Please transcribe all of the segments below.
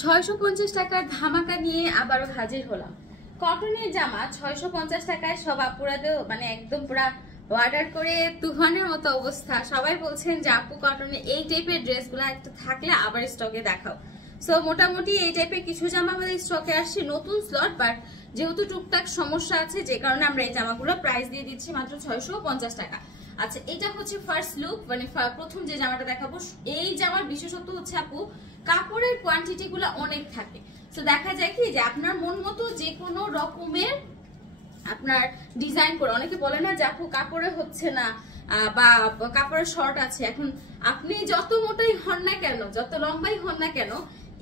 650 টাকার ধামাকা নিয়ে আবারও হাজির হলাম। কটনের জামা 650 টাকায় সব আপুরাদেও মানে একদম পুরা অর্ডার করে তুফানের মতো অবস্থা। সবাই বলছেন যে আপু কটনে এই টাইপের ড্রেসগুলো একটা থাকলে আবার স্টকে দেখাও। সো মোটামুটি এই টাইপের কিছু জামা আমাদের স্টকে আসছে নতুন স্লট, বাট যেহেতু টুকটাক সমস্যা আছে যে কারণে আমরা এই জামাগুলো প্রাইস দিয়ে দিচ্ছি মাত্র 650 টাকা। আচ্ছা, এটা হচ্ছে ফার্স্ট লুক, মানে প্রথম যে জামাটা দেখাবো। এই জামার বিশেষত্ব হচ্ছে আপু কাপড়ের কোয়ান্টিটি গুলো অনেক থাকে। তো দেখা যায় কি যে আপনার মন মতো যে কোনো রকমের আপনার ডিজাইন করে, অনেকে বলে না যে আপু কাপড়ে হচ্ছে না বা কাপড়ের শর্ট আছে। এখন আপনি যত মোটাই হন না কেন, যত লম্বাই হন না কেন,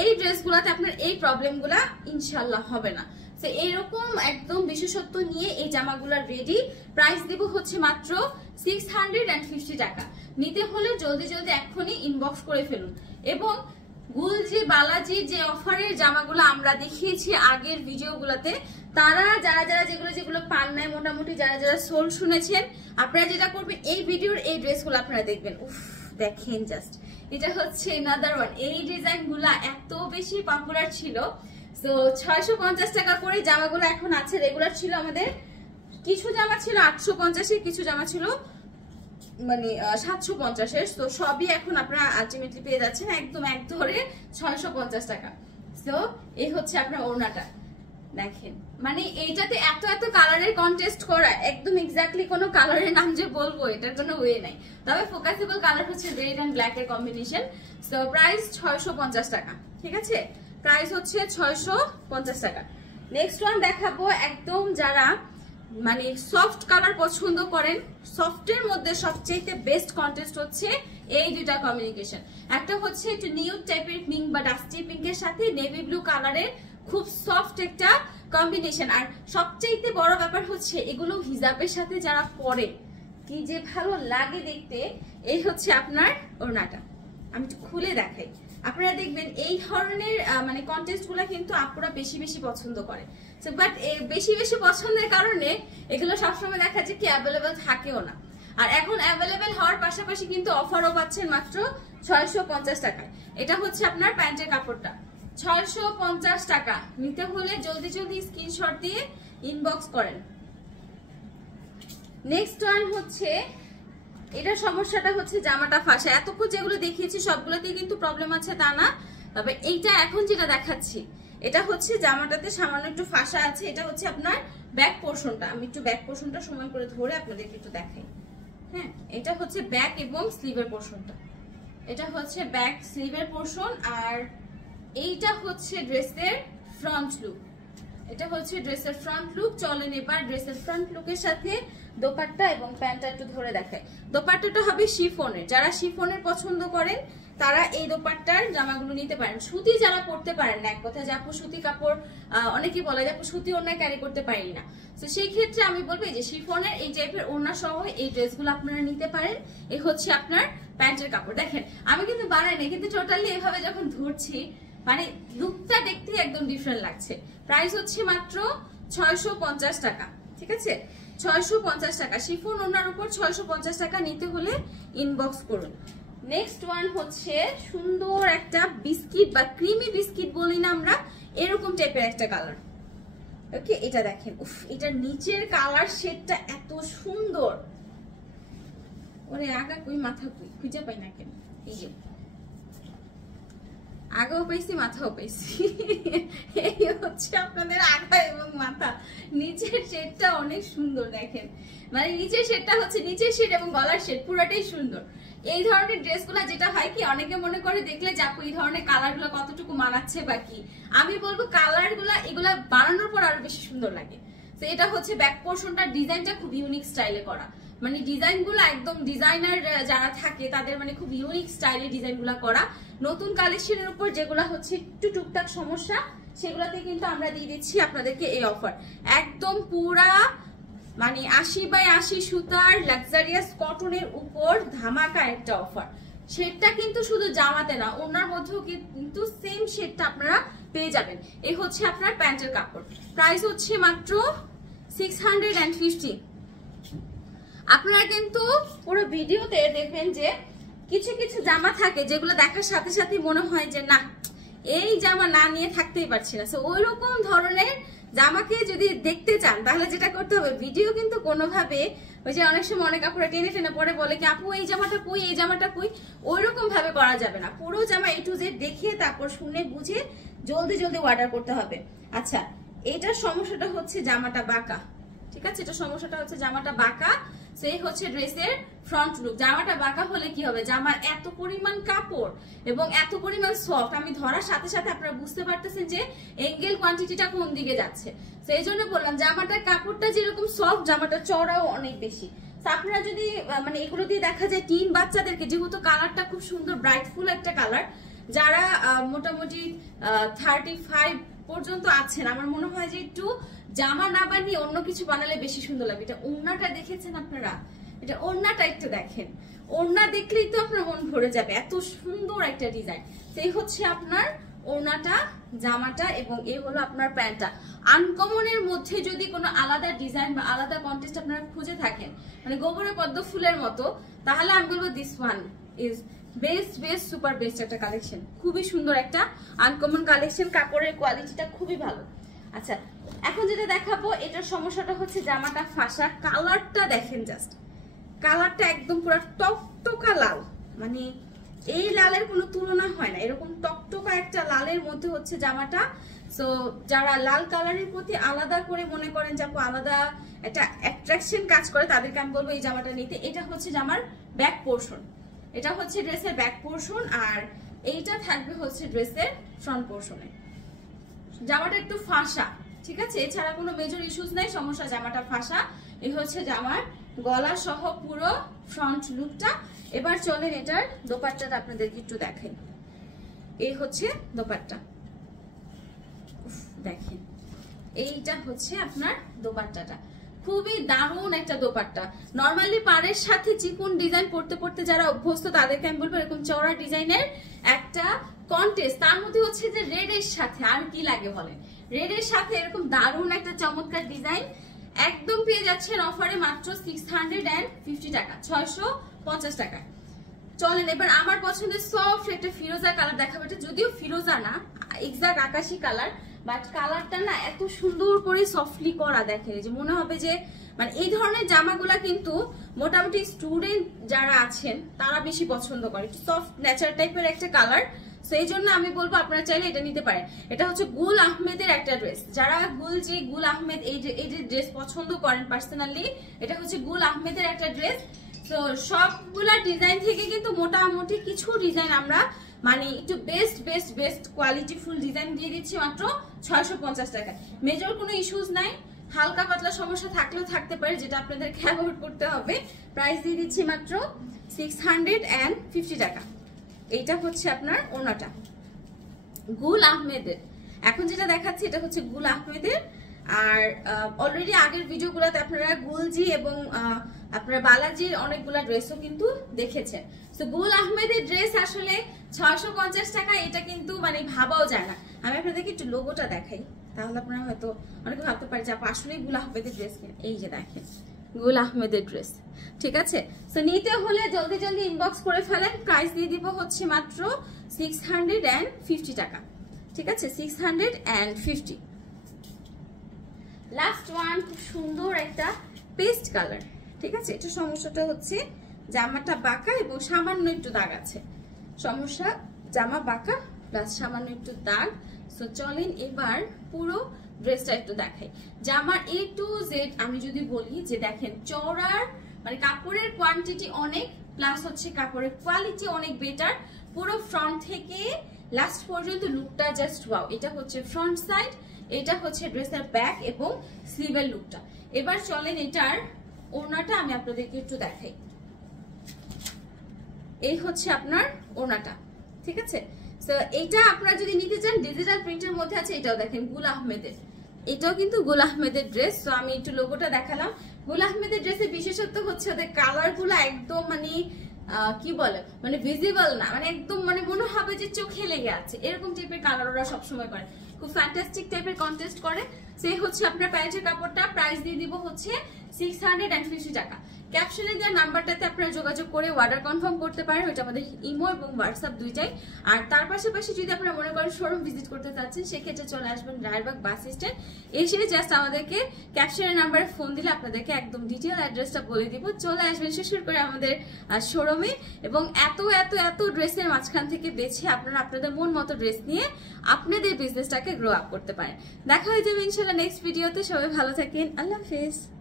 এই ড্রেসগুলোতে আপনার এই প্রবলেমগুলা ইনশাল্লাহ হবে না। তো এইরকম একদম বিশেষত্ব নিয়ে এই জামাগুলো রেডি। প্রাইস দেব হচ্ছে মাত্র 650 টাকা। নিতে হলে জলদি জলদি এক্ষুনি ইনবক্স করে ফেলুন। এবং গুলজি বালাজি যে অফারের জামাগুলো আমরা দেখিয়েছি আগের ভিডিওগুলোতে, তারা যারা যারা যেগুলো পান নাই, মোটামুটি যারা যারা সোল শুনেছেন, আপনারা যেটা করবেন এই ভিডিওর এই ড্রেসগুলো আপনারা দেখবেন। উফ, দেখেন জাস্ট, এটা হচ্ছে another one। এই ডিজাইনগুলো এত বেশি পপুলার ছিল। তো 650 টাকা করে জামাগুলো এখন আছে। রেগুলার ছিল আমাদের, কিছু জামা ছিল 850-এর, কিছু জামা ছিল মানে 750-এর। তো সবই এখন আপনারা আলটিমেটলি পেয়ে যাচ্ছেন একদম এক ধরে 650 টাকা। তো এই হচ্ছে আপনার ওড়নাটা দেখেন, মানে এইটাতে এত এত কালারের কন্টেস্ট করা, একদম এক্স্যাক্টলি কোনো কালারের নাম যে বলবো এটার কোনো ওয়ে নাই। তবে ফোকাসেবল কালার হচ্ছে রেড এন্ড ব্ল্যাক এর কম্বিনেশন। সো প্রাইস 650 টাকা, ঠিক আছে? প্রাইস হচ্ছে 650 টাকা। নেক্সট ওয়ান দেখাবো, একদম যারা মানে সফট কালার পছন্দ করেন, সফটের মধ্যে সবচেয়ে বেস্ট কন্টেস্ট হচ্ছে এই দুইটা কম্বিনেশন। একটা হচ্ছে একটু নিউড টাইপের পিঙ্ক বা ডাস্টি পিঙ্কের সাথে নেভি ব্লু কালারের খুব সফট একটা কম্বিনেশন। আর সবচেয়ে বড় ব্যাপার হচ্ছে এগুলো হিজাবের সাথে যারা পরে কি যে ভালো লাগে দেখতে। এই হচ্ছে আপনার ওড়নাটা, আমি একটু খুলে দেখাই। আপনারা দেখবেন এই ধরনের মানে কন্টেস্ট গুলা কিন্তু আপুরা বেশি বেশি পছন্দ করে। বাট বেশি বেশি পছন্দের কারণে এগুলো সবসময় দেখা যায় কি অ্যাভেলেবেল থাকেও না। আর এখন অ্যাভেলেবেল হওয়ার পাশাপাশি কিন্তু অফারও পাচ্ছেন মাত্র 650 টাকায়। এটা হচ্ছে আপনার প্যান্টের কাপড়টা, 650 টাকা। নিতে হলে জলদি জলদি স্ক্রিনশট দিয়ে ইনবক্স করেন। নেক্সট ওয়ান হচ্ছে, এটা সমস্যাটা হচ্ছে জামাটা ফাঁসা। এতক্ষণ যেগুলো দেখিয়েছি সবগুলোতেই কিন্তু প্রবলেম আছে তা না, তবে এইটা এখন যেটা দেখাচ্ছি এটা হচ্ছে জামাটাতে সামান্য একটু ফাঁসা আছে। এটা হচ্ছে আপনার ব্যাক পোর্শনটা। আমি একটু ব্যাক পোর্শনটা সময় করে ধরে আপনাদেরকে একটু দেখাই। হ্যাঁ, এটা হচ্ছে ব্যাক এবং স্লিভের পোর্শনটা। এটা হচ্ছে ব্যাক স্লিভের পোর্শন, আর এইটা হচ্ছে ড্রেসের ফ্রন্ট লুক। এটা হচ্ছে ড্রেসের ফ্রন্ট লুক। চলেন এবার ড্রেসের ফ্রন্ট লুকের সাথে দোপাট্টা এবং প্যান্টটা একটু ধরে দেখায়। দোপাট্টাটা হবে শিফনের। যারা শিফনের পছন্দ করেন তারা এই দোপাট্টার জামাগুলো নিতে পারেন। সুতি যারা পরতে পারেন না, এক কথা যে আপু সুতি কাপড়, অনেকেই বলে যে আপু সুতি ওড়না ক্যারি করতে পারি না, তো সেই ক্ষেত্রে আমি বলবো যে শিফনের এই টাইপের ওড়না সহ এই ড্রেসগুলো আপনারা নিতে পারেন। এই হচ্ছে আপনার প্যান্টের কাপড়। দেখেন আমি কিন্তু বানাই না, কিন্তু টোটালি এভাবে যখন ধরছি মানে লুকটা দেখতে একদম ডিফারেন্ট লাগছে। প্রাইস হচ্ছে মাত্র 650 টাকা, ঠিক আছে? 650 টাকা শিফন ওনার উপর 650 টাকা। নিতে হলে ইনবক্স করুন। নেক্সট ওয়ান হচ্ছে সুন্দর একটা বিস্কিট বা ক্রিমি বিস্কিট বলি না আমরা, এরকম টাইপের একটা কালার। ওকে, এটা দেখেন, উফ, এটার নিচের কালার শেডটা এত সুন্দর। ওরে আগা কই মাথা কই খুঁজে পাই না কেন? এই যে আগেও পাইছি মাথাও পাইছি। এই হচ্ছে আপনাদের আগা এবং মাথা। নিচের শেডটা অনেক সুন্দর দেখেন, মানে নিচের শেডটা হচ্ছে নিচের শেড এবং গলার শেড পুরোটাই সুন্দর। এই ধরনের ড্রেসগুলো যেটা হয় কি, অনেকে মনে করে দেখলে যে আপু এই ধরনের কালারগুলো কতটুকু মানাচ্ছে বা কি, আমি বলবো কালারগুলো এগুলা বানানোর পর আরো বেশি সুন্দর লাগে। তো এটা হচ্ছে ব্যাক পোর্শনটা, ডিজাইনটা খুব ইউনিক স্টাইলে করা, মানে ডিজাইনগুলো একদম ডিজাইনার যারা থাকে তাদের মানে খুব ইউনিক স্টাইলে ডিজাইনগুলো করা। নতুন কালেকশনের উপর যেগুলো হচ্ছে একটু টুকটাক সমস্যা, সেগুলোতে কিন্তু আমরা দিয়ে দিচ্ছি আপনাদেরকে এই অফার। একদম পুরা মানে 80/80 সুতার লাক্সারিয়াস কটনের উপর ধামাকা একটা অফার। শেডটা কিন্তু শুধু জামাতে না, ওনার মধ্যেও কিন্তু সেম শেডটা আপনারা পেয়ে যাবেন। এই হচ্ছে আপনার প্যান্টের কাপড়। প্রাইস হচ্ছে মাত্র 650। আপনারা কিন্তু পুরো ভিডিওতে দেখবেন যে কিছু কিছু জামা থাকে যেগুলো দেখার সাথে সাথে মনে হয় যে না এই জামা না নিয়ে থাকতেই পারছি না। সো ওইরকম ধরনের জামাকে যদি দেখতে চান তাহলে যেটা করতে হবে, ভিডিও কিন্তু কোনোভাবে ওই যে অনেক সময় অনেক আপুরা টেনে টেনে পরে বলে কি আপু এই জামাটা কই, এই জামাটা কই, ওইরকম ভাবে করা যাবে না। পুরো জামা A to Z দেখে তারপর শুনে বুঝে জলদি জলদি অর্ডার করতে হবে। আচ্ছা, এটার সমস্যাটা হচ্ছে জামাটা বাঁকা, ঠিক আছে, এটা সমস্যাটা হচ্ছে জামাটা বাঁকা। সেই হচ্ছে ড্রেসের ফ্রন্ট লুক। জামাটা বাঁকা হলে কি হবে, জামার এত পরিমাণ কাপড় এবং এত পরিমাণ সফট, আমি ধরার সাথে সাথে আপনারা বুঝতে পারতেছেন যে এঙ্গেল কোয়ান্টিটিটা কোন দিকে যাচ্ছে। সেই জন্য বললাম জামাটার কাপড়টা যেরকম সফট, জামাটা চওড়াও অনেক বেশি। আপনারা যদি মানে এগুলো দিয়ে দেখা যায় টিন বাচ্চাদেরকে, যেহেতু কালারটা খুব সুন্দর ব্রাইটফুল একটা কালার, যারা মোটামুটি 35 পর্যন্ত আছেন, আমার মনে হয় যে একটু জামা না বানিয়ে অন্য কিছু বানালে বেশি সুন্দর লাগবে। এটা ওড়নাটা দেখেছেন আপনারা, এটা ওড়নাটা একটু দেখেন, ওড়না দেখলেই তো আপনার মন ভরে যাবে, এত সুন্দর একটা ডিজাইন। সেই হচ্ছে আপনার ওড়নাটা, জামাটা, এবং এই হলো আপনার প্যান্টটা। আনকমনের মধ্যে যদি কোনো আলাদা ডিজাইন বা আলাদা কন্টেস্ট আপনারা খুঁজে থাকেন, মানে গোবরের পদ্ম ফুলের মতো, তাহলে আমি বলবো this one is best best super best একটা কালেকশন। খুবই সুন্দর একটা আনকমন কালেকশন, কাপড়ের কোয়ালিটিটা খুবই ভালো। আচ্ছা, এখন যেটা দেখাবো, এটার সমস্যাটা হচ্ছে জামাটা ফাঁসা। কালারটা দেখেন, জাস্ট কালারটা একদম পুরো টকটকা লাল, মানে এই লালের কোনো তুলনা হয় না, এরকম টকটকা একটা লালের মধ্যে হচ্ছে জামাটা। সো যারা লাল কালারের প্রতি আলাদা করে মনে করেন যে আলাদা একটা অ্যাট্রাকশন কাজ করে, তাদেরকে আমি বলবো এই জামাটা নিতে। এটা হচ্ছে জামার ব্যাক পোর্শন, এটা হচ্ছে ড্রেসের ব্যাক পোর্শন, আর এইটা থাকবে হচ্ছে ড্রেসের ফ্রন্ট পোর্শনে। জামাটা একটু ফাঁসা, ঠিক আছে, এছাড়া কোনো মেজর ইস্যুস নাই, সমস্যা জামাটা ফাঁসা। এই হচ্ছে জামার গলা সহ পুরো ফ্রন্ট লুকটা। এবার চলেন এটার দোপাট্টাটা আপনাদেরকে একটু দেখেন। এই হচ্ছে দোপাট্টা, দেখেন এইটা হচ্ছে আপনার দোপাট্টাটা, খুবই দারুণ একটা দোপাট্টা। নরমালি পাড়ের সাথে চিকন ডিজাইন পড়তে পড়তে যারা অভ্যস্ত তাদেরকে আমি বলবো এরকম চওড়া ডিজাইনের একটা কন্টেস্ট, তার মধ্যে হচ্ছে যে রেড এর সাথে আর কি লাগে বলেন, রেড এর সাথে এরকম দারুণ একটা চমৎকার ডিজাইন একদম পেয়ে যাচ্ছেন অফারে মাত্র 650 টাকা, 650 টাকা। চলেন এবার আমার পছন্দের সফট একটা ফিরোজা কালার দেখাবো। এটা যদিও ফিরোজা না, এক্সাক্ট আকাশি কালার, বাট কালারটা না এত সুন্দর করে সফটলি করা, দেখেন যে মনে হবে যে মানে এই ধরনের জামাগুলা কিন্তু মোটামুটি স্টুডেন্ট যারা আছেন তারা বেশি পছন্দ করে, একটু সফট ন্যাচার টাইপের একটা কালার। সেই জন্য আমি বলবো আপনারা চাইলে এটা নিতে পারেন। এটা হচ্ছে গুল আহমেদের একটা ড্রেস, যারা গুল আহমেদ এই যে ড্রেস পছন্দ করেন পার্সোনালি, এটা হচ্ছে গুল আহমেদের একটা ড্রেস। তো সবগুলা ডিজাইন থেকে কিন্তু মোটামুটি কিছু ডিজাইন আমরা মানে একটু বেস্ট কোয়ালিটি ফুল ডিজাইন দিয়ে দিচ্ছি মাত্র 650 টাকা। মেজর কোনো ইস্যুস নাই, হালকা পাতলা সমস্যা থাকলেও থাকতে পারে, যেটা আপনাদেরকে অ্যাভয়েড করতে হবে। প্রাইস দিয়ে দিচ্ছি মাত্র 650 টাকা। এইটা হচ্ছে আপনার ওড়নাটা গুল আহমেদের। এখন যেটা দেখাচ্ছি এটা হচ্ছে গুল আহমেদের, আর অলরেডি আগের ভিডিওগুলোতে আপনারা গুলজি এবং আপনারা বালাজির অনেকগুলা ড্রেসও কিন্তু দেখেছেন। তো গুল আহমেদের ড্রেস আসলে 650 টাকা, এটা কিন্তু মানে ভাবাও যায় না। আমি আপনাদেরকে একটু লোগোটা দেখাই, তাহলে আপনারা হয়তো অনেকে ভাবতে পারে যে আসলে গুল আহমেদের ড্রেস কিনা। এই যে দেখেন গুল আহমেদের ড্রেস, ঠিক আছে। তো নিতে হলে জলদি জলদি ইনবক্স করে ফেলেন। প্রাইস দিয়ে দিব হচ্ছে মাত্র 650 টাকা, ঠিক আছে, 650। লাস্ট ওয়ান, খুব সুন্দর একটা পেস্ট কালার, ঠিক আছে। এটা সমস্যাটা হচ্ছে জামাটা বাঁকা এবং সামান্য একটু দাগ আছে, সমস্যা জামা বাঁকা প্লাস সামান্য একটু দাগ। সো চলেন এবার পুরো ড্রেসটা একটু দেখাই। জামার A to Z আমি যদি বলি যে দেখেন চওড়ার মানে কাপড়ের কোয়ান্টিটি অনেক, প্লাস হচ্ছে কাপড়ের কোয়ালিটি অনেক বেটার। পুরো ফ্রন্ট থেকে লাস্ট পর্যন্ত লুকটা জাস্ট ওয়াও। এটা হচ্ছে ফ্রন্ট সাইড, এটা হচ্ছে ড্রেসের ব্যাক এবং স্লিভের লুকটা। এবার চলেন এটার ওড়নাটা আমি আপনাদেরকে একটু দেখাই। এই হচ্ছে আপনার ওড়নাটা, ঠিক আছে। তো এইটা আপনারা যদি নিতে চান ডিজিটাল প্রিন্টের মধ্যে আছে, এটাও দেখেন গুল আহমেদের, এটাও কিন্তু গুল আহমেদের ড্রেস। তো আমি একটু লোগোটা দেখালাম। গুল আহমেদের ড্রেসের বিশেষত্ব হচ্ছে ওদের কালার গুলো একদম মানে কি বলে মানে ভিজিবল না, মানে একদম মানে মনে হবে যে চোখে লেগে আছে, এরকম টাইপের কালার ওরা সবসময় করে, খুব ফ্যান্টাস্টিক টাইপের কন্টেস্ট করে। সেই হচ্ছে আপনার প্যান্টের কাপড়টা। প্রাইস দিয়ে দিব হচ্ছে 650 টাকা। ক্যাপশনে দেওয়া নাম্বারটাতে আপনারা যোগাযোগ করে অর্ডার কনফার্ম করতে পারেন, ওইটা আমাদের ইমো এবং হোয়াটসঅ্যাপ দুইটাই। আর তার পাশাপাশি যদি আপনারা মনে করেন শোরুম ভিজিট করতে চাচ্ছেন, সেক্ষেত্রে চলে আসবেন রায়েরবাগ বাস স্ট্যান্ড, এসে জাস্ট আমাদেরকে ক্যাপশনের নাম্বারে ফোন দিলে আপনাদেরকে একদম ডিটেল অ্যাড্রেসটা বলে দিব, চলে আসবেন শেষ করে আমাদের শোরুমে। এবং এত এত এত ড্রেসের মাঝখান থেকে বেছে আপনারা আপনাদের মন মতো ড্রেস নিয়ে আপনাদের বিজনেসটাকে গ্রো আপ করতে পারেন। দেখা হয়ে যাবে ইনশাআল্লাহ নেক্সট ভিডিওতে। সবাই ভালো থাকেন, আল্লাহ হাফেজ।